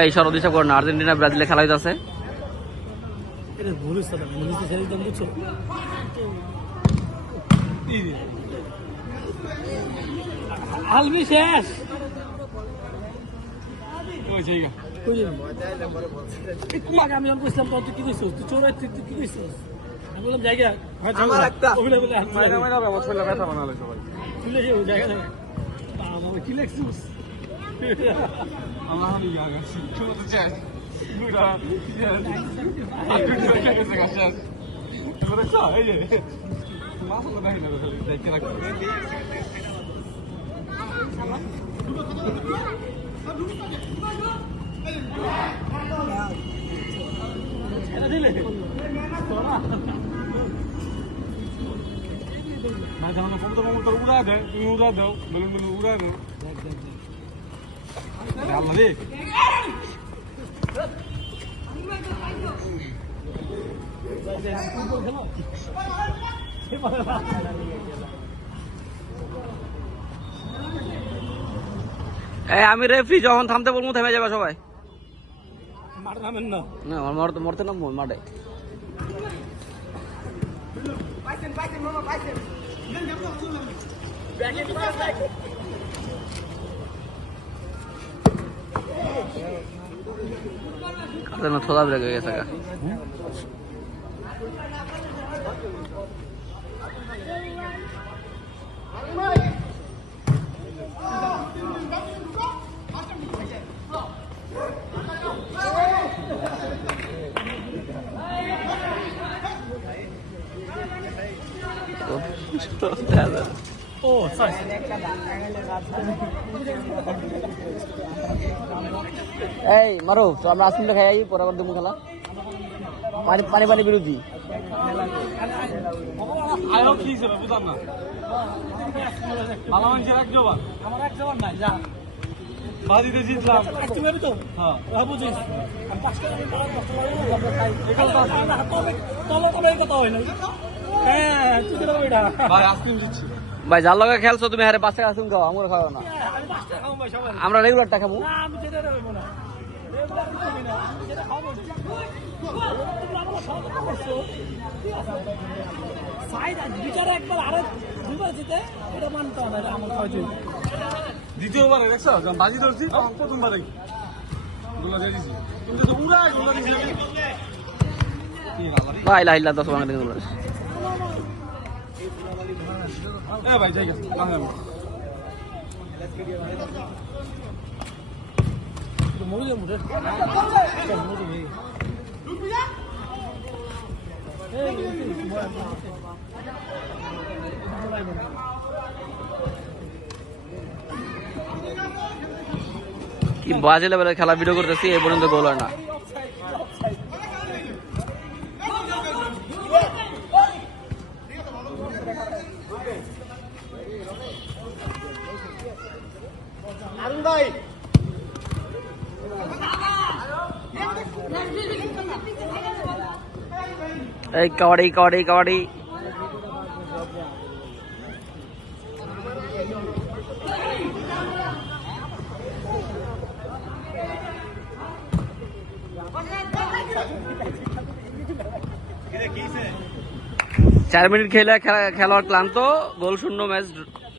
এই সরদি সব করেন, আর্জেন্টিনা ব্রাজিলে খেলা হইতাছে। শেষ আমি যখন বুঝলাম তুই কি দিচ্ছিস, তুই চোর তুই কি দিচ্ছিস, আমি বললাম জায়গা জায়গা কি লেখছিস উড়া দেয়, তুমি উড়া দাও, বলুন বলুন উড়া দাও। আমি রেফারি যখন থামতে বলবো থেমে যাবে সবাই। মাঠে নামেন না, আমার মরতে নামবো মাঠে। থোড়া ব্রেক হয়ে গেছে। এই মারো তো আমরা আসলে খাই পরে আবার দেবো খেলা। পানি পানি পানি বিরোধী বাজিতে জিতলাম তো কথা হয় না। ভাই যার লগে খেলছো তুমি হারে বাচ্চা আসুন খাও, আমরা খাও না, আমরা রেগুলারটা খাবো। দ্বিতীয়বার দেখছো বাজি ধরছি প্রথমবার ভাই লাইলা 10 বাংলা টাকা বলে ভাই ঠিক আছে। কি বাজে লেভেলের খেলা ভিডিও করতেছি, এই পর্যন্ত গোল হয় না। 4 মিনিট খেলে খেলোয়াড় ক্লান্ত, গোল শূন্য ম্যাচ